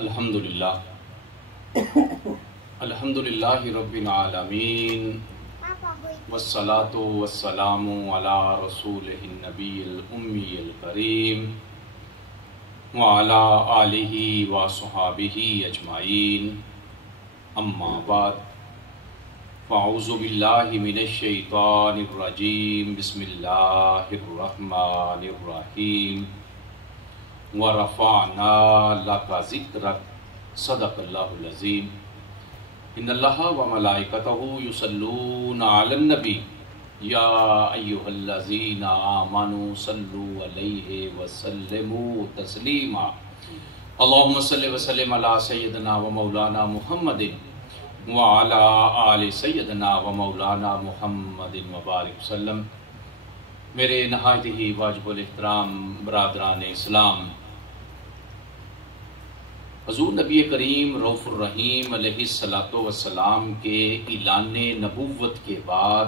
الحمدللہ الحمدللہ رب العالمین والصلاة والسلام علی رسولہ النبی الامی الکریم وعلی آلہ وصحابہ اجمعین اما بعد فاعوذ باللہ من الشیطان الرجیم بسم اللہ الرحمن الرحیم وَرَفَعْنَا لَكَ ذِكْرَكَ صدق اللہ العظیم ان اللہ وملائکتہ یصلون علی النبی یا ایہا الذین آمنوا صلوا علیہ وسلموا تسلیما اللہم صلی وسلم علی سیدنا و مولانا محمد وعلی آل سیدنا و مولانا محمد مبارک وسلم۔ میرے نہایت ہی واجب الاحترام برادران اسلام، حضور نبی کریم رؤوف الرحیم علیہ السلام کے اعلان نبوت کے بعد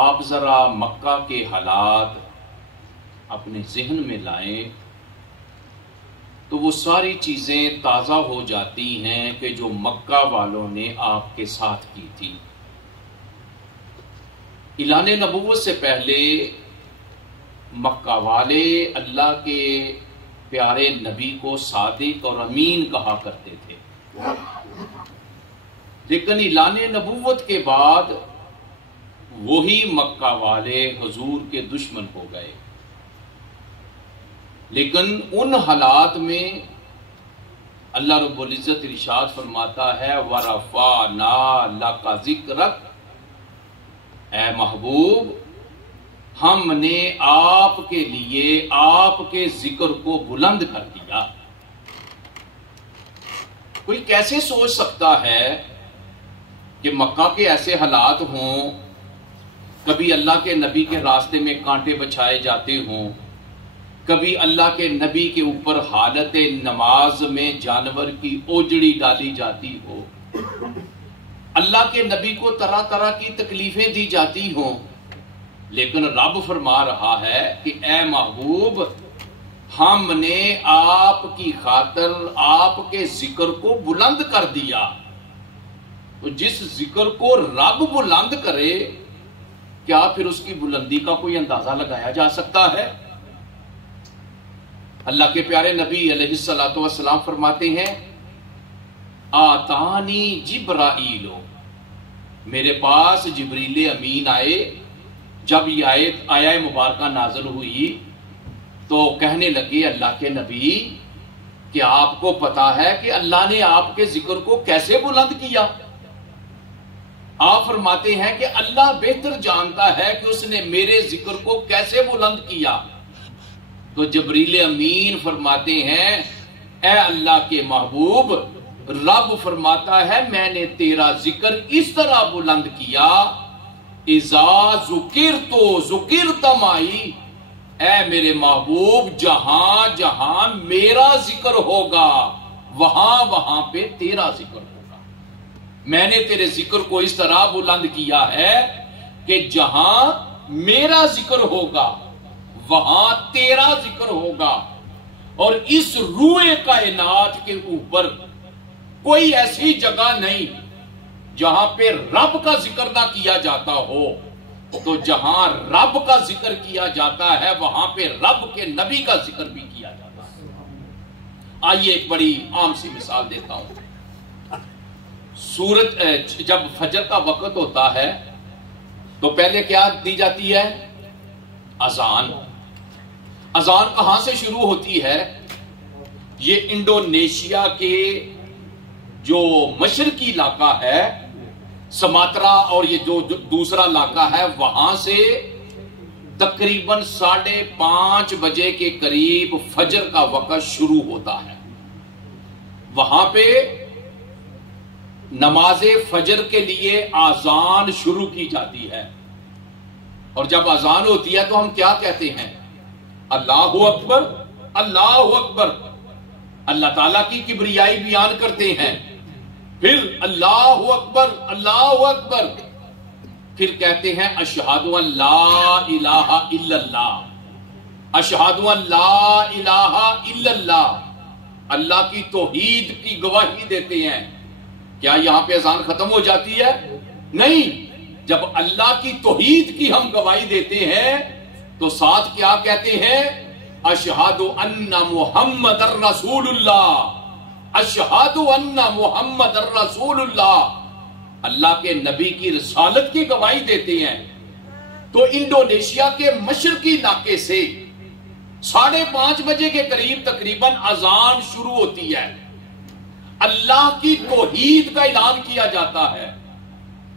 آپ ذرا مکہ کے حالات اپنے ذہن میں لائیں تو وہ ساری چیزیں تازہ ہو جاتی ہیں کہ جو مکہ والوں نے آپ کے ساتھ کی تھی۔ اعلان نبوت سے پہلے مکہ والے اللہ کے پیارے نبی کو صادق اور امین کہا کرتے تھے، لیکن اعلان نبوت کے بعد وہی مکہ والے حضور کے دشمن ہو گئے۔ لیکن ان حالات میں اللہ رب العزت ارشاد فرماتا ہے وَرَفَعْنَا لَكَ ذِكْرَكَ، اے محبوب ہم نے آپ کے لیے آپ کے ذکر کو بلند کر دیا۔ کوئی کیسے سوچ سکتا ہے کہ مکہ کے ایسے حالات ہوں، کبھی اللہ کے نبی کے راستے میں کانٹے بچھائے جاتے ہوں، کبھی اللہ کے نبی کے اوپر حالت نماز میں جانور کی اوجڑی ڈالی جاتی ہو، اللہ کے نبی کو طرح طرح کی تکلیفیں دی جاتی ہوں، لیکن رب فرما رہا ہے کہ اے محبوب ہم نے آپ کی خاطر آپ کے ذکر کو بلند کر دیا۔ تو جس ذکر کو رب بلند کرے کیا پھر اس کی بلندی کا کوئی اندازہ لگایا جا سکتا ہے؟ اللہ کے پیارے نبی علیہ السلام فرماتے ہیں آتانی جبرائیل، میرے پاس جبریل امین آئے۔ جب یہ آیہ مبارکہ نازل ہوئی تو کہنے لگے اللہ کے نبی کہ آپ کو پتا ہے کہ اللہ نے آپ کے ذکر کو کیسے بلند کیا؟ آپ فرماتے ہیں کہ اللہ بہتر جانتا ہے کہ اس نے میرے ذکر کو کیسے بلند کیا۔ تو جبریل امین فرماتے ہیں اے اللہ کے محبوب رب فرماتا ہے میں نے تیرا ذکر اس طرح بلند کیا اذا ذکرت ذکرت معی، اے میرے محبوب جہاں جہاں میرا ذکر ہوگا وہاں وہاں پہ تیرا ذکر ہوگا۔ میں نے تیرے ذکر کو اس طرح بلند کیا ہے کہ جہاں میرا ذکر ہوگا وہاں تیرا ذکر ہوگا، اور اس روئے کائنات کے اوپر کوئی ایسی جگہ نہیں جہاں پہ رب کا ذکر نہ کیا جاتا ہو۔ تو جہاں رب کا ذکر کیا جاتا ہے وہاں پہ رب کے نبی کا ذکر بھی کیا جاتا ہے۔ آئیے ایک بڑی عام سی مثال دیتا ہوں۔ سورج جب فجر کا وقت ہوتا ہے تو پہلے کیا دی جاتی ہے؟ اذان۔ اذان کہاں سے شروع ہوتی ہے؟ یہ انڈونیشیا کے جو مشرقی علاقہ ہے سماترا اور یہ جو دوسرا علاقہ ہے وہاں سے تقریباً 5:30 بجے کے قریب فجر کا وقت شروع ہوتا ہے۔ وہاں پہ نماز فجر کے لیے اذان شروع کی جاتی ہے، اور جب اذان ہوتی ہے تو ہم کیا کہتے ہیں؟ اللہ اکبر اللہ اکبر، اللہ تعالیٰ کی کبریائی بیان کرتے ہیں، پھر اللہ اکبر اللہ اکبر، پھر کہتے ہیں اشہد ان لا الہ الا اللہ، اشہد ان لا الہ الا اللہ، اللہ کی توحید کی گواہی دیتے ہیں، کیا یہاں پہ اذان ختم ہو جاتی ہے؟ نہیں، جب اللہ کی توحید کی ہم گواہی دیتے ہیں تو ساتھ کیا کہتے ہیں؟ اشہد ان محمد الرسول اللہ، اشہد ان محمد الرسول اللہ، اللہ کے نبی کی رسالت کی گواہی دیتے ہیں۔ تو انڈونیشیا کے مشرقی علاقے سے 5:30 بجے کے قریب تقریباً اذان شروع ہوتی ہے، اللہ کی توحید کا اعلان کیا جاتا ہے،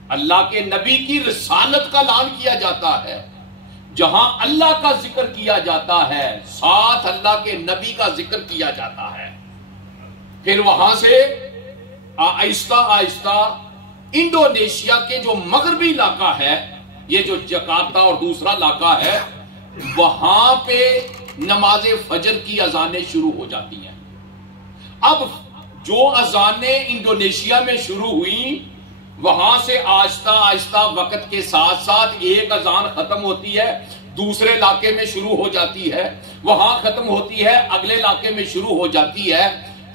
اللہ کے نبی کی رسالت کا اعلان کیا جاتا ہے، جہاں اللہ کا ذکر کیا جاتا ہے ساتھ اللہ کے نبی کا ذکر کیا جاتا ہے۔ پھر وہاں سے آہستہ آہستہ انڈونیشیا کے جو مغربی علاقہ ہے، یہ جو جکارتا اور دوسرا علاقہ ہے، وہاں پہ نماز فجر کی اذانیں شروع ہو جاتی ہیں۔ اب جو اذانیں انڈونیشیا میں شروع ہوئیں، وہاں سے آہستہ آہستہ وقت کے ساتھ ساتھ ایک اذان ختم ہوتی ہے، دوسرے علاقے میں شروع ہو جاتی ہے، وہاں ختم ہوتی ہے، اگلے علاقے میں شروع ہو جاتی ہے،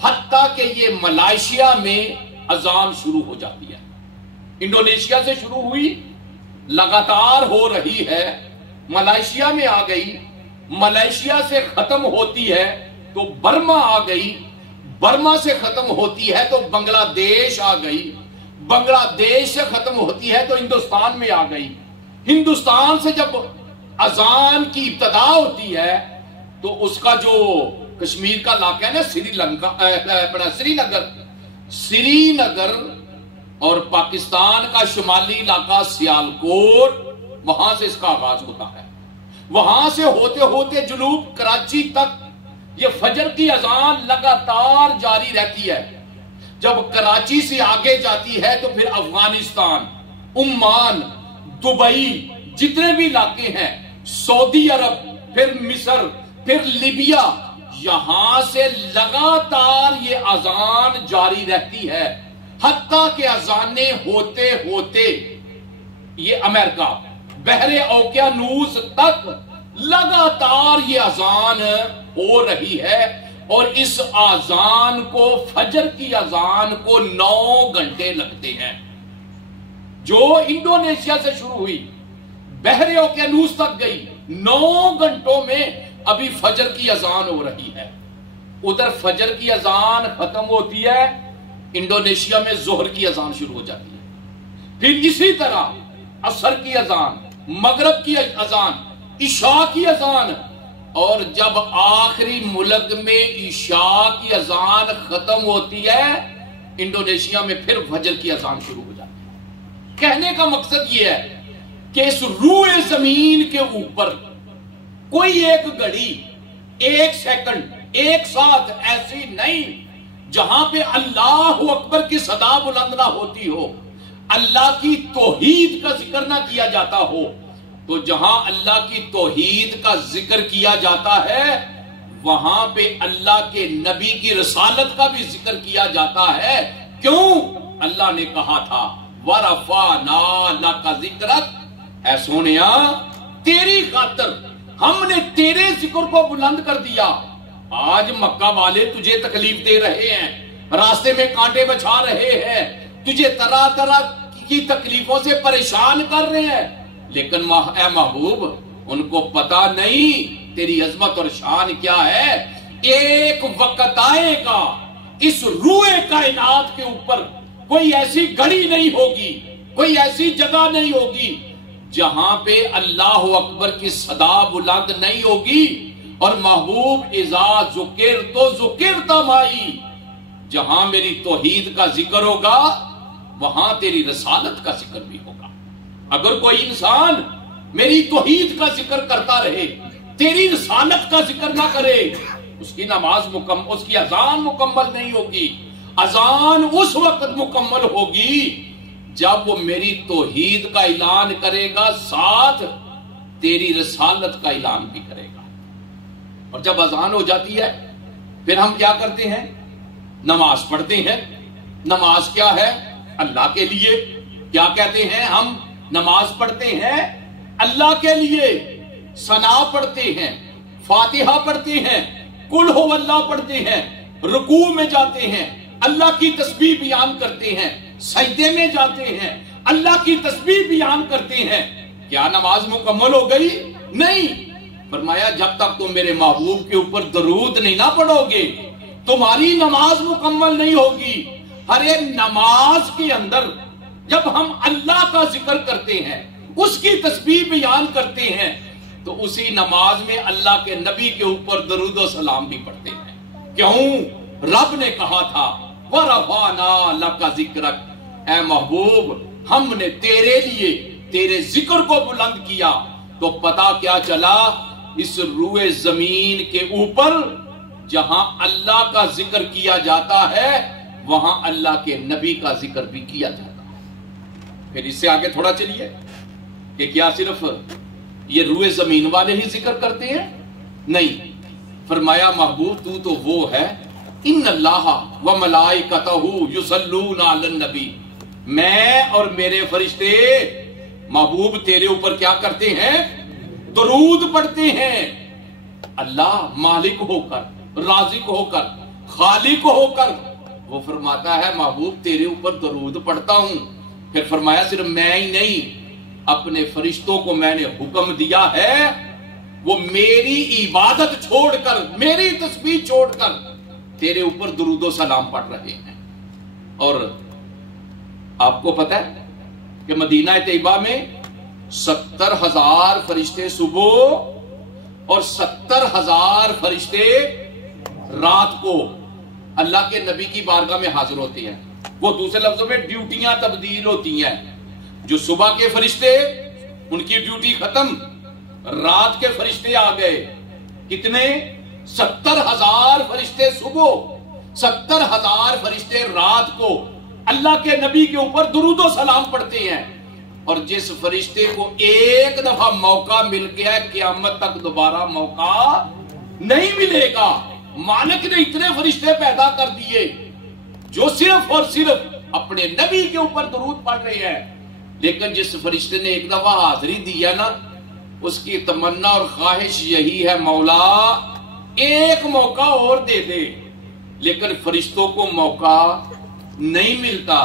حتیٰ کہ یہ ملائیشیا میں اذان شروع ہو جاتی ہے۔ انڈونیشیا سے شروع ہوئی، لگاتار ہو رہی ہے، ملائیشیا میں آ گئی، ملائیشیا سے ختم ہوتی ہے تو برما آ گئی، برما سے ختم ہوتی ہے تو بنگلہ دیش آ گئی، بنگلہ دیش سے ختم ہوتی ہے تو ہندوستان میں آ گئی، ہندوستان سے جب اذان کی ابتدا ہوتی ہے تو اس کا جو کشمیر کا علاقہ ہے نا سری نگر اور پاکستان کا شمالی علاقہ سیالکوٹ، وہاں سے اس کا آغاز ہوتا ہے، وہاں سے ہوتے ہوتے جنوب کراچی تک یہ فجر کی اذان لگاتار جاری رہتی ہے۔ جب کراچی سے آگے جاتی ہے تو پھر افغانستان، عمان، دبئی، جتنے بھی علاقے ہیں، سعودی عرب، پھر مصر، پھر لیبیا، یہاں سے لگاتار یہ اذان جاری رہتی ہے، حتیٰ کہ اذانیں ہوتے ہوتے یہ امریکہ، بحر اوقیانوس تک لگاتار یہ اذان ہو رہی ہے، اور اس اذان کو، فجر کی اذان کو 9 گھنٹے لگتے ہیں۔ جو انڈونیشیا سے شروع ہوئی، بحر اوقیانوس تک گئی، 9 گھنٹوں میں ابھی فجر کی اذان ہو رہی ہے۔ ادھر فجر کی اذان ختم ہوتی ہے، انڈونیشیا میں ظہر کی اذان شروع ہو جاتی ہے، پھر اسی طرح عصر کی اذان، مغرب کی اذان، عشاء کی اذان، اور جب آخری ملک میں عشاء کی اذان ختم ہوتی ہے، انڈونیشیا میں پھر فجر کی اذان شروع ہو جاتی ہے۔ کہنے کا مقصد یہ ہے کہ اس روئے زمین کے اوپر کوئی ایک گھڑی، ایک سیکنڈ، ایک ساتھ ایسی نہیں جہاں پہ اللہ اکبر کی صدا بلند نہ ہوتی ہو، اللہ کی توحید کا ذکر نہ کیا جاتا ہو۔ تو جہاں اللہ کی توحید کا ذکر کیا جاتا ہے، وہاں پہ اللہ کے نبی کی رسالت کا بھی ذکر کیا جاتا ہے۔ کیوں؟ اللہ نے کہا تھا وَرَفَعْنَا لَكَ ذِكْرَكَ، اے سونیا تیری خاطر ہم نے تیرے ذکر کو بلند کر دیا۔ آج مکہ والے تجھے تکلیف دے رہے ہیں، راستے میں کانٹے بچھا رہے ہیں، تجھے طرح طرح کی تکلیفوں سے پریشان کر رہے ہیں، لیکن اے محبوب ان کو پتا نہیں تیری عظمت اور شان کیا ہے۔ ایک وقت آئے گا اس روئے کائنات کے اوپر کوئی ایسی گھڑی نہیں ہوگی، کوئی ایسی جگہ نہیں ہوگی جہاں پہ اللہ اکبر کی صدا بلند نہیں ہوگی، اور محبوب اذا ذکر تو ذکرت معی، جہاں میری توحید کا ذکر ہوگا وہاں تیری رسالت کا ذکر بھی ہوگا۔ اگر کوئی انسان میری توحید کا ذکر کرتا رہے، تیری رسالت کا ذکر نہ کرے، اس کی نماز مکمل، اس کی اذان مکمل نہیں ہوگی۔ اذان اس وقت مکمل ہوگی جب وہ میری توحید کا اعلان کرے گا، ساتھ تیری رسالت کا اعلان بھی کرے گا۔ اور جب اذان ہو جاتی ہے پھر ہم کیا کرتے ہیں؟ نماز پڑھتے ہیں۔ نماز کیا ہے؟ اللہ کے لیے۔ کیا کہتے ہیں ہم؟ نماز پڑھتے ہیں اللہ کے لیے، ثنا پڑھتے ہیں، فاتحہ پڑھتے ہیں، قل ہو اللہ پڑھتے ہیں، رکوع میں جاتے ہیں اللہ کی تسبیح بیان کرتے ہیں، سجدے میں جاتے ہیں اللہ کی تسبیح بیان کرتے ہیں، کیا نماز مکمل ہو گئی؟ نہیں۔ فرمایا جب تک تم میرے محبوب کے اوپر درود نہیں نہ پڑھو گے تمہاری نماز مکمل نہیں ہوگی۔ ہر ایک نماز کے اندر جب ہم اللہ کا ذکر کرتے ہیں، اس کی تسبیح بیان کرتے ہیں، تو اسی نماز میں اللہ کے نبی کے اوپر درود و سلام بھی پڑھتے ہیں۔ کیوں؟ رب نے کہا تھا وَرَفَعْنَا لَكَ ذِكْرَكَ، اے محبوب ہم نے تیرے لیے تیرے ذکر کو بلند کیا۔ تو پتا کیا چلا؟ اس روئے زمین کے اوپر جہاں اللہ کا ذکر کیا جاتا ہے وہاں اللہ کے نبی کا ذکر بھی کیا جاتا ہے۔ پھر اس سے آگے تھوڑا چلیے کہ کیا صرف یہ روئے زمین والے ہی ذکر کرتے ہیں؟ نہیں، فرمایا محبوب تو وہ ہے ان اللہ و ملائکتہ یصلون علی النبی، میں اور میرے فرشتے محبوب تیرے اوپر کیا کرتے ہیں؟ درود پڑھتے ہیں۔ اللہ مالک ہو کر، رازق ہو کر، خالق ہو کر وہ فرماتا ہے محبوب تیرے اوپر درود پڑھتا ہوں۔ پھر فرمایا صرف میں ہی نہیں، اپنے فرشتوں کو میں نے حکم دیا ہے وہ میری عبادت چھوڑ کر، میری تسبیح چھوڑ کر تیرے اوپر درود و سلام پڑھ رہے ہیں۔ اور آپ کو پتہ ہے کہ مدینہ طیبہ میں 70,000 فرشتے صبح اور 70,000 فرشتے رات کو اللہ کے نبی کی بارگاہ میں حاضر ہوتے ہیں۔ وہ دوسرے لفظوں میں ڈیوٹیاں تبدیل ہوتی ہیں۔ جو صبح کے فرشتے ان کی ڈیوٹی ختم، رات کے فرشتے آ گئے۔ کتنے؟ 70,000 فرشتے صبح، 70,000 فرشتے رات کو اللہ کے نبی کے اوپر درود و سلام پڑھتے ہیں۔ اور جس فرشتے کو ایک دفعہ موقع مل گیا ہے قیامت تک دوبارہ موقع نہیں ملے گا۔ مالک نے اتنے فرشتے پیدا کر دیے جو صرف اور صرف اپنے نبی کے اوپر درود پڑھ رہے ہیں، لیکن جس فرشتے نے ایک دفعہ حاضری دی ہے نا، اس کی تمنا اور خواہش یہی ہے مولا ایک موقع اور دے دے۔ لیکن فرشتوں کو موقع نہیں ملتا۔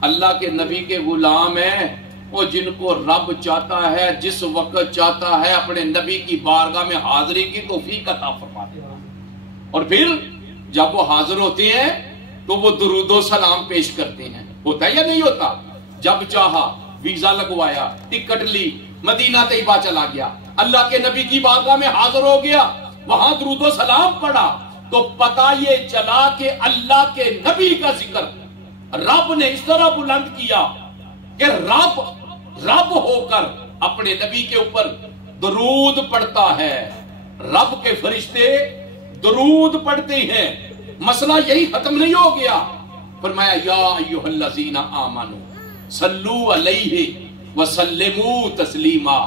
اللہ کے نبی کے غلام ہیں وہ جن کو رب چاہتا ہے جس وقت چاہتا ہے اپنے نبی کی بارگاہ میں حاضری کی توفیق عطا فرما دیتا۔ اور پھر جب وہ حاضر ہوتے ہیں تو وہ درود و سلام پیش کرتے ہیں۔ ہوتا ہے یا نہیں ہوتا؟ جب چاہا ویزا لگوایا، ٹکٹ لی، مدینہ طیبہ چلا گیا، اللہ کے نبی کی بارگاہ میں حاضر ہو گیا، وہاں درود و سلام پڑھا تو پتہ یہ چلا کہ اللہ کے نبی کا ذکر رب نے اس طرح بلند کیا کہ رب ہو کر اپنے نبی کے اوپر درود پڑھتا ہے، رب کے فرشتے درود پڑھتے ہیں۔ مسئلہ یہی ختم نہیں ہو گیا۔ فرمایا یا ایھا الذین آمنوا صلوا علیہ وسلموا تسلیما،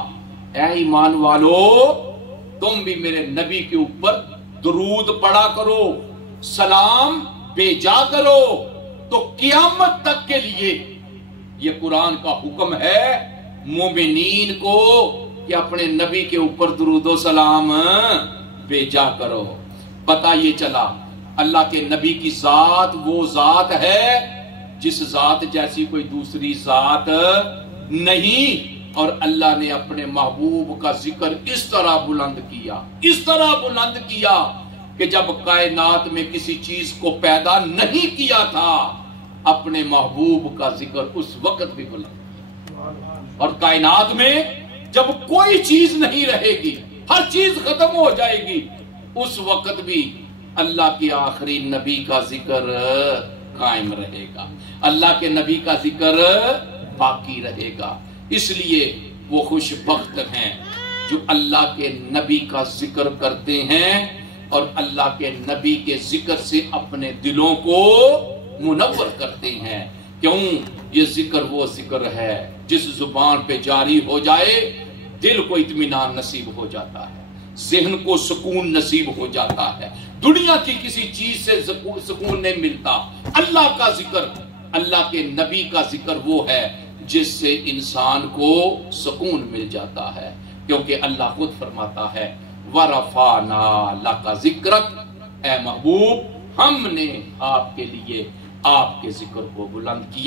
اے ایمان والو تم بھی میرے نبی کے اوپر درود پڑھا کرو، سلام بھیجا کرو۔ تو قیامت تک کے لیے یہ قرآن کا حکم ہے مومنین کو کہ اپنے نبی کے اوپر درود و سلام بھیجا کرو۔ پتہ یہ چلا اللہ کے نبی کی ذات وہ ذات ہے جس ذات جیسی کوئی دوسری ذات نہیں، اور اللہ نے اپنے محبوب کا ذکر اس طرح بلند کیا، اس طرح بلند کیا کہ جب کائنات میں کسی چیز کو پیدا نہیں کیا تھا اپنے محبوب کا ذکر اس وقت بھی بلند کیا، اور کائنات میں جب کوئی چیز نہیں رہے گی، ہر چیز ختم ہو جائے گی، اس وقت بھی اللہ کے آخری نبی کا ذکر قائم رہے گا، اللہ کے نبی کا ذکر باقی رہے گا۔ اس لیے وہ خوش بخت ہیں جو اللہ کے نبی کا ذکر کرتے ہیں اور اللہ کے نبی کے ذکر سے اپنے دلوں کو منور کرتے ہیں۔ کیوں؟ یہ ذکر وہ ذکر ہے جس زبان پہ جاری ہو جائے دل کو اطمینان نصیب ہو جاتا ہے، ذہن کو سکون نصیب ہو جاتا ہے، دنیا کی کسی چیز سے سکون نہیں ملتا۔ اللہ کا ذکر، اللہ کے نبی کا ذکر وہ ہے جس سے انسان کو سکون مل جاتا ہے، کیونکہ اللہ خود فرماتا ہے وَرَفَعْنَا لَكَ ذِكْرَكَ، اے محبوب ہم نے آپ کے لیے آپ کے ذکر کو بلند کیا۔